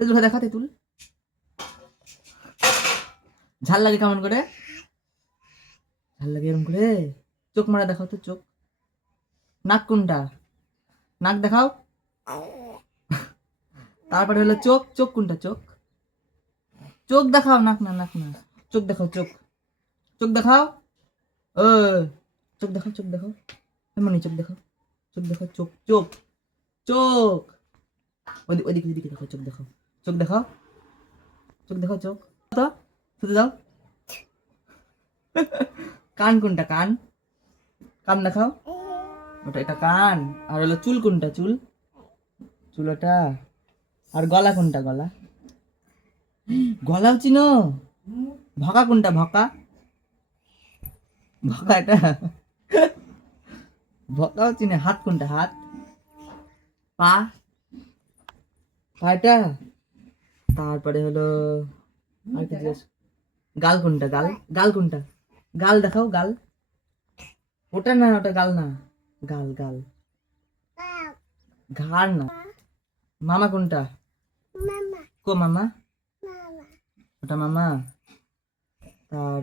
তেঁতুল দেখা তেঁতুল ঝাল লাগে কেমন করে? ঝাল লাগে এরকম করে। চোখ মারা দেখাও তো চোখ। নাক কোনটা? নাক দেখাও। তারপরে হলো চোখ। চোখ কোনটা? চোখ চোখ দেখাও। নাক না, নাক না। চোখ দেখাও চোখ। চোখ দেখাও। ও চোখ দেখাও, চোখ দেখাও। এমনি চোখ দেখাও। চোখ দেখাও। চোখ চোখ চোখ। ওইদিকে ওইদিকে ওইদিকে দেখাও। চোখ দেখাও। চোখ দেখাও। চোখ দেখাও। চোখ তো শুতে দাও। কান কোনটা? কান কান দেখাও। ওটা এটা কান। আর হলো চুল কোনটা? চুল চুল ওটা। আর গলা কোনটা? গলা গলাও চিনো? ভকা কোনটা? ভকা ভকা এটা ভকাও চিনে। হাত কোনটা? হাত পা পাটা। তারপরে হলো আর কি জিজ্ঞেস। গাল কোনটা? গাল গাল কোনটা? গাল দেখাও। গাল ওটা না, ওটা গাল না। গাল গাল ঘাড় না। মামা কোনটা? কো মামা? ওটা মামা। তার